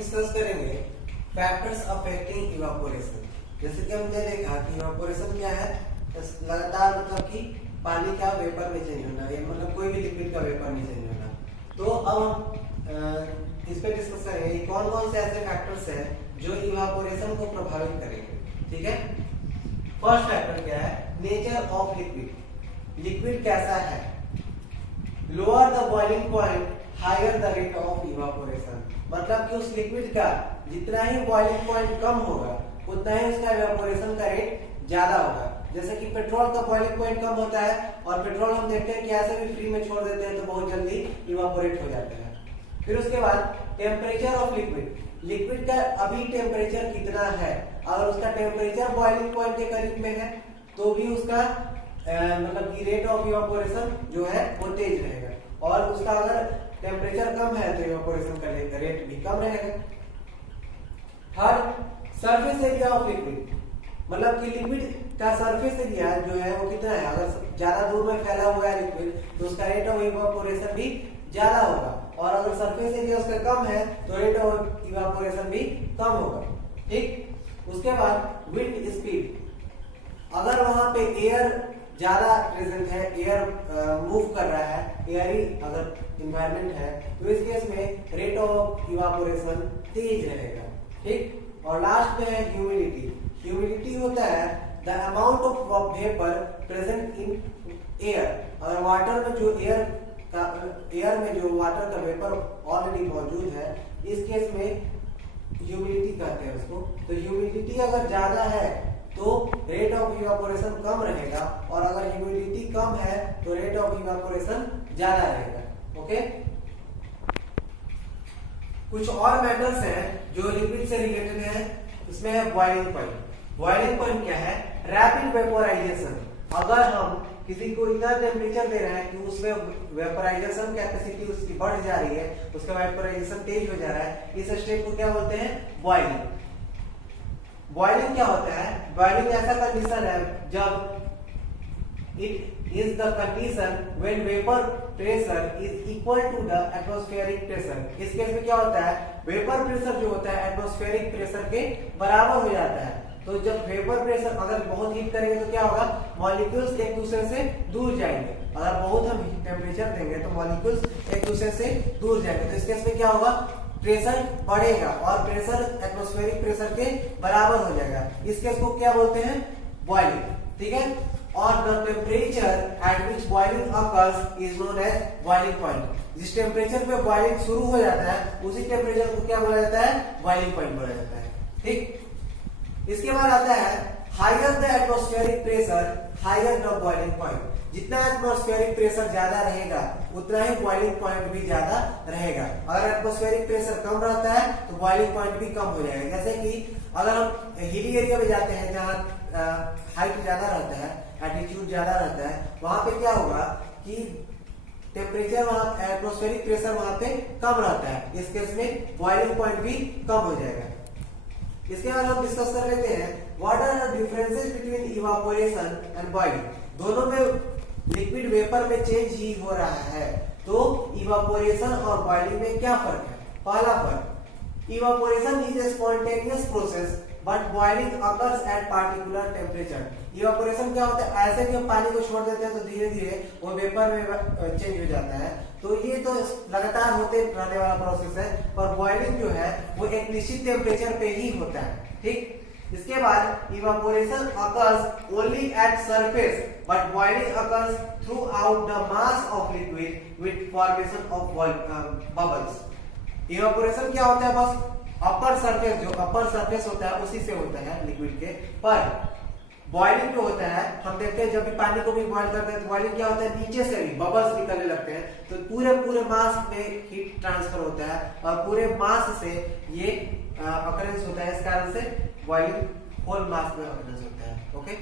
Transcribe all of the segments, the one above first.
Discuss करेंगे factors affecting evaporation. जैसे कि हमने देखा कि इवापोरेशन क्या है, लगातार मतलब कि पानी का वेपर में चेंज होना, ये मतलब कोई भी लिक्विड का वेपर में चेंज होना। तो अब हम इस पे डिस्कस करेंगे कौन कौन से ऐसे फैक्टर्स हैं जो इवापोरेशन को प्रभावित करेंगे। ठीक है, फर्स्ट फैक्टर क्या है, नेचर ऑफ लिक्विड। लिक्विड कैसा है, lower the boiling point higher the rate of evaporation. मतलब कि उस लिक्विड का जितना ही बॉइलिंग पॉइंट कम होगा उतना ही उसका इवापोरेशन का रेट ज्यादा होगा। जैसे कि पेट्रोल का बॉइलिंग पॉइंट कम होता है और पेट्रोल हम देखते हैं कि ऐसे भी फ्री में छोड़ देते हैं तो बहुत जल्दी इवापोरेट हो जाता है। फिर उसके बाद टेम्परेचर ऑफ लिक्विड। लिक्विड का अभी टेम्परेचर कितना है, अगर उसका टेम्परेचर बॉइलिंग पॉइंट के करीब में है तो भी उसका मतलब कि रेट ऑफ इवापोरेशन जो है वो तेज रहेगा, और उसका अगर टेम्परेचर कम है तो इवापोरेशन का रेट भी कम रहेगा। Third, surface area of liquid. मतलब कि लिक्विड का सरफेस एरिया जो है वो कितना है, अगर ज्यादा दूर में फैला हुआ है लिक्विड तो उसका रेट ऑफ इवापोरेशन भी ज्यादा होगा, और अगर सरफेस एरिया उसका कम है तो रेट ऑफ इवापोरेशन भी कम होगा। ठीक, उसके बाद विंड स्पीड। अगर वहां पे एयर ज्यादा प्रेजेंट है, एयर मूव कर रहा है, एयरी अगर इन्वायरमेंट है तो इस केस में रेट ऑफ इवापोरेशन तेज रहेगा। ठीक, और लास्ट में है ह्यूमिडिटी। ह्यूमिडिटी होता है the amount of vapour present in air. अगर वाटर में जो एयर में जो वाटर का वेपर ऑलरेडी मौजूद है, इस केस में ह्यूमिडिटी कहते हैं उसको। तो ह्यूमिडिटी अगर ज्यादा है तो रेट ऑफ इवापोरेशन कम रहेगा, और अगर ह्यूमिडिटी कम है तो रेट ऑफ इवापोरेशन ज्यादा रहेगा। ओके, कुछ और मेथड्स हैं जो लिक्विड से रिलेटेड है। इसमें है बॉइलिंग पॉइंट। बॉइलिंग पॉइंट क्या है, रैपिड वेपोराइजेशन। अगर हम किसी को इतना टेम्परेचर दे रहे हैं कि उसमें वेपोराइजेशन कैपेसिटी उसकी बढ़ जा रही है, उसका वेपोराइजेशन तेज हो जा रहा है, इस स्टेप को क्या बोलते हैं, बॉइलिंग। बॉइलिंग क्या होता है, बॉइलिंग ऐसा कंडीशन है जब it is the condition when vapour pressure is equal to the atmospheric pressure. इस केस में क्या होता है, वेपर प्रेशर जो होता है एटमॉस्फेरिक प्रेशर के बराबर हो जाता है। तो जब वेपर प्रेशर अगर बहुत हीट करेंगे तो क्या होगा, मॉलिक्यूल्स एक दूसरे से दूर जाएंगे। अगर बहुत हम टेम्परेचर देंगे तो मॉलिक्यूल्स एक दूसरे से दूर जाएंगे। तो इस केस में क्या होगा, प्रेशर बढ़ेगा और प्रेशर एटमॉस्फेरिक प्रेशर के बराबर हो जाएगा। इस केस को क्या बोलते हैं, बॉइलिंग। ठीक है, और the temperature at which boiling occurs is known as boiling point. जिस टेम्परेचर पे बॉइलिंग शुरू हो जाता है उसी टेम्परेचर को क्या बोला जाता है, बॉइलिंग पॉइंट बोला जाता है। ठीक, इसके बाद आता है higher the atmospheric pressure higher the boiling point. जितना एटमॉस्फेरिक प्रेशर ज्यादा रहेगा उतना ही बॉइलिंग पॉइंट भी ज्यादा रहेगा। अगर एटमॉस्फेरिक प्रेशर कम रहता है तो बॉइलिंग पॉइंट भी कम हो जाएगा। जैसे कि अगर हम हिली एरिया में जाते हैं जहाँ हाइट ज्यादा रहता है, एल्टीट्यूड ज्यादा रहता है, वहां पे क्या होगा कि टेम्परेचर वहां एटमॉस्फेरिक प्रेशर वहां पे कम रहता है। इस केस में बॉइलिंग पॉइंट भी कम हो जाएगा। इसके बाद हम डिस्कस कर लेते हैं what are the differences between evaporation and boiling. दोनों में लिक्विड वेपर में चेंज ही हो रहा है, तो इवापोरेशन और बॉइलिंग में क्या फर्क है। पहला फर्क, evaporation is a spontaneous process but boiling occurs at particular temperature. Evaporation क्या होता है, ऐसे कि हम पानी को छोड़ देते हैं तो धीरे धीरे वो वेपर में चेंज हो जाता है, तो ये तो लगातार होते रहने वाला प्रोसेस है। पर बॉइलिंग जो है वो एक निश्चित टेम्परेचर पे ही होता है। ठीक, इसके बाद evaporation occurs only at surface but boiling occurs through out the mass of liquid with formation of bubbles. Evaporation क्या होता है, बस अपर सरफेस, जो अपर सरफेस होता है उसी से होता है लिक्विड के। पर बॉइलिंग जो होता है, हम देखते हैं जब भी पानी को भी बॉइल करते हैं तो बॉइलिंग क्या होता है, नीचे से भी बबल्स निकलने लगते हैं, तो पूरे मास में हीट ट्रांसफर होता है और पूरे मास से ये अकरेंस होता है। इस कारण से बॉइलिंग होल मास में अकरेंस होता है। ओके,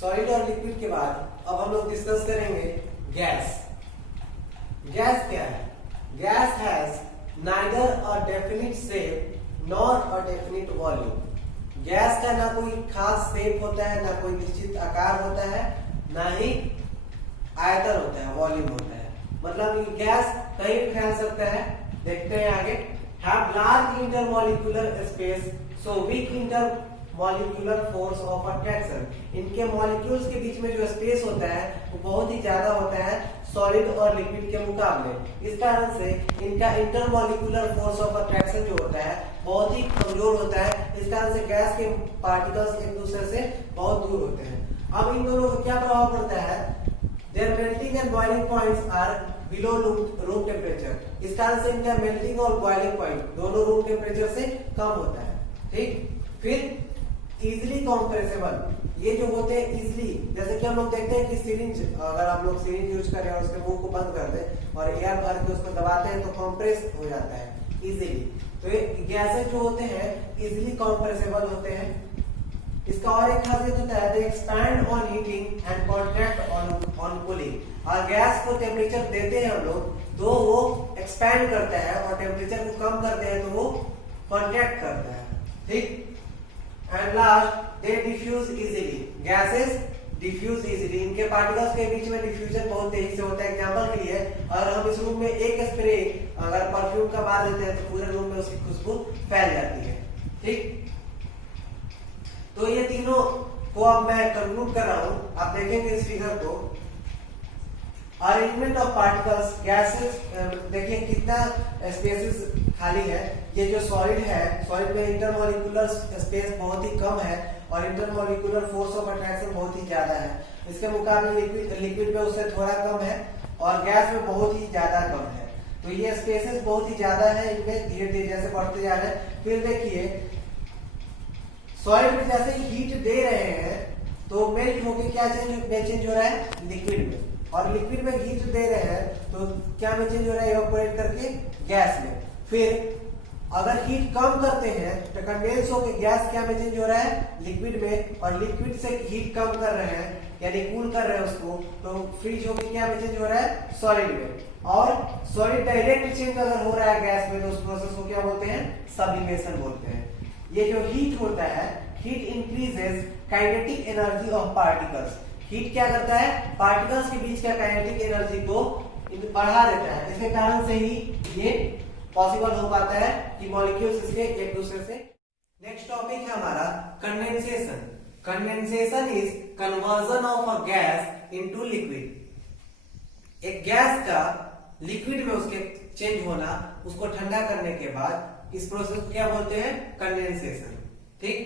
सॉलिड और लिक्विड के बाद अब हम लोग डिस्कस करेंगे गैस। गैस क्या है, gas has neither a definite shape nor a definite volume। Gas का ना कोई खास शेप होता है, ना कोई निश्चित आकार होता है, ना ही आयतन होता है, वॉल्यूम होता है। मतलब गैस कहीं भी फैल सकता है। देखते हैं आगे। have large intermolecular space, so weak intermolecular force of attraction. इनके मॉलिक्यूल्स के बीच में जो स्पेस होता है वो बहुत ही ज्यादा होता है सॉलिड और लिक्विड के मुकाबले। इस कारण से इनका इंटरमॉलिक्यूलर फोर्स ऑफ अट्रैक्शन जो होता है बहुत ही कमजोर होता है। इस कारण से गैस के पार्टिकल्स एक दूसरे से बहुत दूर होते हैं। अब इन दोनों का क्या प्रभाव पड़ता है? Their melting and boiling points are below room temperature. इस कारण से इनका मेल्टिंग और बॉइलिंग पॉइंट दोनों रूम टेम्परेचर से कम होता है। ठीक, फिर इजिली कॉम्प्रेसेबल, ये जो होते हैं इजिली, जैसे कि हम लोग देखते हैं कि सिरिंज, अगर आप लोग सिरिंज यूज करें और उसके मुंह को बंद कर दें और एयर भर के उसको दबाते हैं तो कॉम्प्रेस हो जाता है इजिली। तो ये गैसेस जो होते हैं इजिली कॉम्प्रेसेबल होते हैं। इसका और एक खासियत होता है, they expand on heating and contract on cooling. और गैस को टेम्परेचर देते हैं हम लोग तो वो एक्सपैंड करता है और टेम्परेचर को कम करते हैं तो वो कॉन्ट्रैक्ट करता है। ठीक, and last they diffuse easily, gases diffuse easily, इनके पार्टिकल्स के बीच में डिफ्यूजन बहुत तेजी से होता है। एग्जांपल के लिए अगर हम इस रूम में एक स्प्रे अगर परफ्यूम का मार देते हैं तो पूरे रूम में उसकी खुशबू फैल जाती है। ठीक, तो ये तीनों को अब मैं कंक्लूड कर रहा हूं। आप देखेंगे इस फिगर को, अरेंजमेंट ऑफ पार्टिकल्स, गैसेस, देखिए कितना स्पेसेस खाली है। ये जो सॉलिड है, सॉलिड में इंटरमॉलिक्यूलर स्पेस बहुत ही कम है और इंटरमॉलिक्यूलर फोर्स ऑफ अट्रैक्शन बहुत ही ज्यादा है। इसके मुकाबले लिक्विड में उससे थोड़ा कम है और गैस में बहुत ही ज्यादा कम है। तो ये स्पेसेस बहुत ही ज्यादा है, इनमें धीरे धीरे जैसे बढ़ते जा रहे हैं। फिर देखिए सॉलिड में जैसे हीट दे रहे हैं तो मेल्ट होकर क्या चेंज हो रहा है? लिक्विड में। और लिक्विड में हीट दे रहे हैं तो क्या में चेंज हो रहा है? इवेपोरेट करके गैस में। फिर अगर हीट कम करते हैं तो कंडेंस होकर गैस क्या में चेंज हो रहा है? लिक्विड में। और लिक्विड से हीट कम कर रहे हैं यानी कूल कर रहे हैं उसको, तो फ्रीज होकर क्या में चेंज हो रहा है? सॉलिड में। और सॉलिड डायरेक्ट चेंज अगर हो रहा है गैस में तो उस प्रोसेस को क्या बोलते हैं? सब्लिमेशन बोलते हैं। ये जो हीट होता है, heat increases kinetic energy of particles. Heat क्या करता है? पार्टिकल्स के बीच का काइनेटिक एनर्जी को बढ़ा देता है। इसके कारण से ही ये पॉसिबल हो पाता है कि मॉलिक्यूल्स इसके एक दूसरे से। नेक्स्ट टॉपिक है हमारा condensation. Condensation is conversion of a gas into liquid. एक गैस का लिक्विड में उसके चेंज होना, उसको ठंडा करने के बाद इस प्रोसेस को क्या बोलते हैं? कंडेंसेशन। ठीक,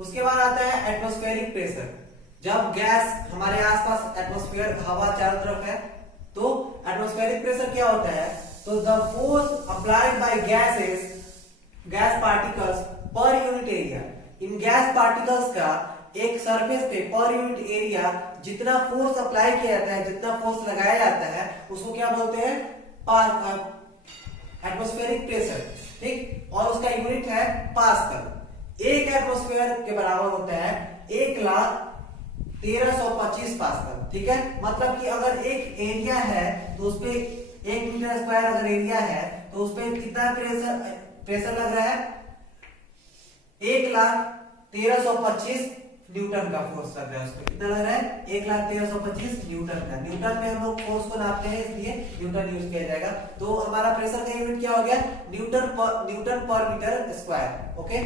उसके बाद आता है एटमॉस्फेरिक प्रेशर। जब गैस हमारे आसपास एटमॉस्फेयर, हवा चारों तरफ है, तो एटमॉस्फेरिक प्रेशर क्या होता है? तो the force applied by gas particles per unit area. In gas particles का एक सरफेस पे पर यूनिट एरिया जितना फोर्स अप्लाई किया जाता है, जितना फोर्स लगाया जाता है, उसको क्या बोलते हैं? Atmospheric pressure. ठीक, और उसका यूनिट है पास्कल। एक एटमॉस्फेयर के बराबर होता है 1,1325 पास्कल। ठीक है, मतलब कि अगर एक एरिया है तो उसपे 1 मीटर स्क्वायर अगर एरिया है तो उसपे कितना प्रेशर लग रहा है? 1,1325 न्यूटन का फोर्स लग रहा है। उसपे कितना लग रहा है? 1,1325 न्यूटन का। न्यूटन में हम लोग फोर्स को नापते हैं इसलिए न्यूटन यूज किया जाएगा। तो हमारा प्रेशर का यूनिट क्या हो गया? न्यूटन पर मीटर स्क्वायर। ओके,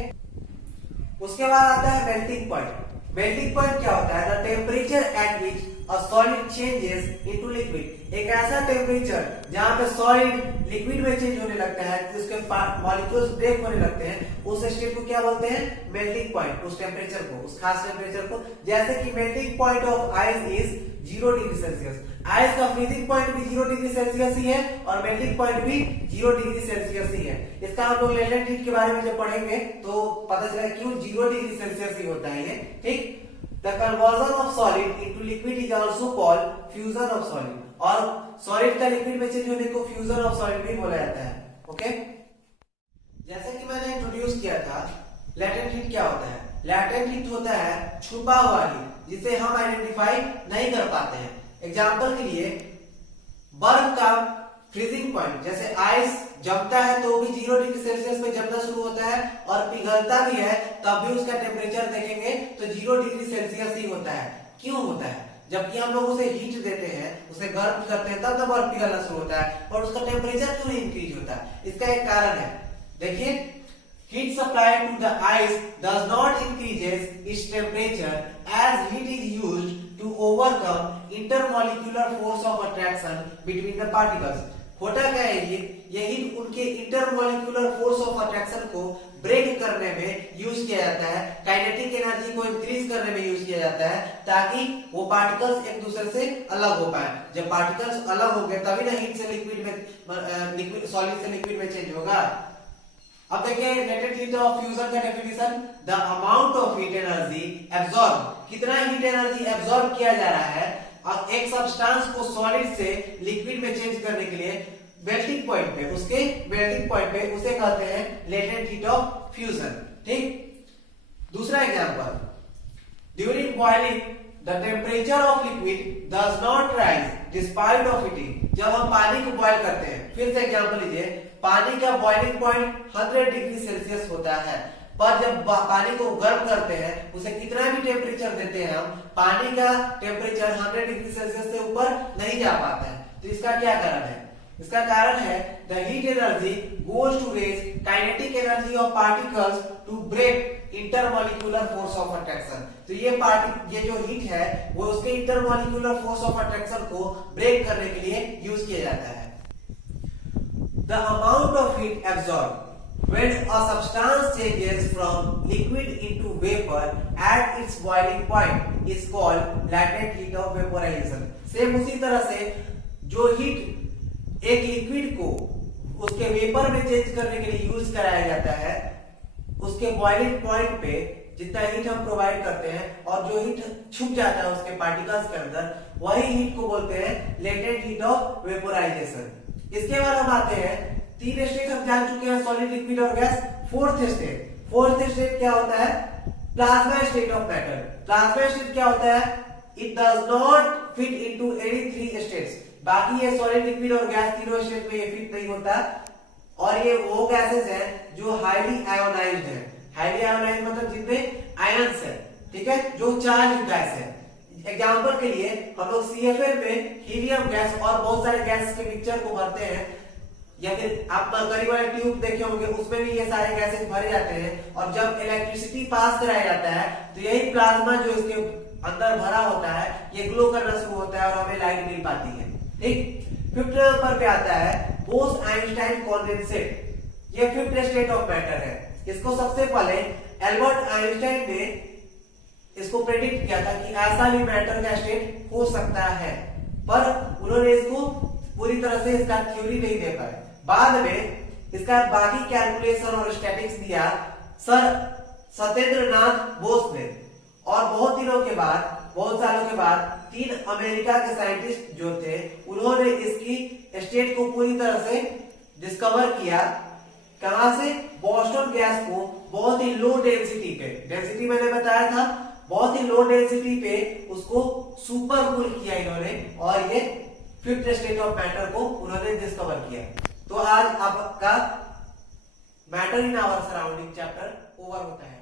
उसके बाद आता है मेल्टिंग पॉइंट। मेल्टिंग पॉइंट क्या होता है? The temperature at which a solid changes into liquid. एक ऐसा टेम्परेचर जहां पे सॉलिड लिक्विड में चेंज होने लगता है, उसके मॉलिक्यूल्स ब्रेक होने लगते हैं, उस स्टेट को क्या बोलते हैं? Melting point. उस टेम्परेचर को, उस खास टेम्परेचर को, जैसे कि melting point of ice is 0 degree Celsius. Ice का फ्रीजिंग पॉइंट भी 0 डिग्री सेल्सियस ही है और मेल्टिंग पॉइंट भी 0 डिग्री सेल्सियस ही है। इसका हम लोग लेटेंट हीट के बारे में जब पढ़ेंगे तो पता चलेगा क्यों 0 डिग्री सेल्सियस ही होता है ये। ठीक, the conversion of solid into liquid is also called fusion of solid. और सॉलिड का लिक्विड में चेंज होने को फ्यूजन ऑफ सॉलिड भी बोला जाता है। ओके, जैसे कि मैंने इंट्रोड्यूस किया था, लेटेंट हीट क्या होता है? लेटेंट हीट होता है छुपा हुआ हीट जिसे हम आइडेंटिफाई नहीं कर पाते हैं। एग्जांपल के लिए बर्फ का फ्रीजिंग पॉइंट, जैसे आइस जमता है तो भी 0 डिग्री सेल्सियस में जमना शुरू होता है और पिघलता भी है तब भी उसका टेम्परेचर देखेंगे तो 0 डिग्री सेल्सियस ही होता है। क्यों होता है? जबकि हम लोग उसे हीट देते हैं, उसे गर्म करते हैं, तब बर्फ पिघलना शुरू होता है और उसका टेम्परेचर क्यों इंक्रीज होता है? इसका एक कारण है, देखिए, heat supplied to the ice does not increases its temperature as heat is used to overcome intermolecular force of attraction between the particles. होता क्या है, ये हीट उनके इंटरमोलिकुलर फोर्स ऑफ अट्रैक्शन को ब्रेक करने में यूज किया जाता है, काइनेटिक एनर्जी को इंक्रीज करने में यूज किया जाता है, ताकि वो पार्टिकल्स एक दूसरे से अलग हो पाए। जब पार्टिकल्स अलग होंगे तभी ना हीट से लिक्विड में, सॉलिड से लिक्विड में चेंज होगा। अब देखिए लेटेंट हीट ऑफ फ्यूजन का definition, the amount of heat energy absorb, कितना हीट एनर्जी एब्सॉर्ब किया जा रहा है और एक सब्सटेंस को सॉलिड से लिक्विड में चेंज करने के लिए मेल्टिंग पॉइंट पे, उसके मेल्टिंग पॉइंट पे, उसे कहते हैं लेटेंट हीट ऑफ फ्यूजन। ठीक, दूसरा example, during boiling the temperature of liquid does not rise despite of heating. जब हम पानी को बॉयल करते हैं, फिर से एग्जांपल लीजिए, पानी का बॉइलिंग पॉइंट 100 डिग्री सेल्सियस होता है, पर जब पानी को गर्म करते हैं, उसे कितना भी टेम्परेचर देते हैं हम, पानी का टेम्परेचर 100 डिग्री सेल्सियस से ऊपर नहीं जा पाता है। तो इसका क्या कारण है? इसका कारण है the heat energy goes to raise kinetic energy of particles to break intermolecular force of attraction. तो ये जो हीट है वो उसके इंटरमोलिकुलर फोर्स ऑफ अट्रैक्शन को ब्रेक करने के लिए यूज किया जाता है। The amount of heat absorb when a substance changes from liquid into vapor at its boiling point is called latent heat of vaporization। Same उसी तरह से जो हीट एक लिक्विड को उसके वेपर में चेंज करने के लिए यूज कराया जाता है, उसके बॉइलिंग पॉइंट पे जितना हीट हम प्रोवाइड करते हैं और जो हीट छुप जाता है उसके पार्टिकल्स के अंदर, वही हीट को बोलते हैं लेटेंट हीट ऑफ वेपोराइजेशन। इसके बाद हम आते हैं, 3 स्टेट हम जान चुके हैं, सॉलिड, लिक्विड और गैस। फोर्थ स्टेट क्या होता है? Plasma state of matter. Plasma state क्या होता है? It does not fit into any 3 states. बाकी ये सॉलिड, लिक्विड और गैस तीनों स्टेट में ये फिट नहीं होता, और ये वो गैसेस हैं जो हाईली आयोनाइज्ड है। हाईली आयोनाइज्ड मतलब जिनमें आयंस है, ठीक है, जो चार्ज गैस है। एग्जांपल के लिए हम लोग CFL में हीलियम गैस और बहुत सारे गैस के मिक्सचर को भरते हैं, या फिर आप मरकरी वाले ट्यूब देखे होंगे, उसमें भी ये सारे गैसेस भरे जाते हैं, और जब इलेक्ट्रिसिटी पास कराया जाता है तो यही प्लाज्मा जो इसके अंदर भरा होता है ये ग्लो करना शुरू होता है और हमें लाइट मिल पाती है। ठीक, 5th नंबर पे आता है बोस-आइंस्टाइन कॉन्डेंसेट। ये 5th स्टेट ऑफ मैटर है। इसको सबसे पहले एल्बर्ट आइंस्टाइन ने इसको प्रेडिक्ट किया था कि ऐसा भी मैटर का स्टेट हो सकता है, पर उन्होंने इसको पूरी तरह से इसका थ्योरी नहीं दे पाए। बाद में इसका बाकी कैलकुलेशन और स्टैटिक्स दिया सर सत्येंद्र नाथ बोस ने, और बहुत सालों के बाद 3 अमेरिका के साइंटिस्ट जो थे, उन्होंने इसकी स्टेट को पूरी तरह से डिस्कवर किया। कहां से? बोस्टन गैस को बहुत ही लो डेंसिटी पे, डेंसिटी मैंने बताया था, बहुत ही लो डेंसिटी पे उसको सुपर कूल किया इन्होंने, और ये 5th स्टेट ऑफ मैटर को उन्होंने डिस्कवर किया। तो आज आपका matter in our surrounding chapter over होता है।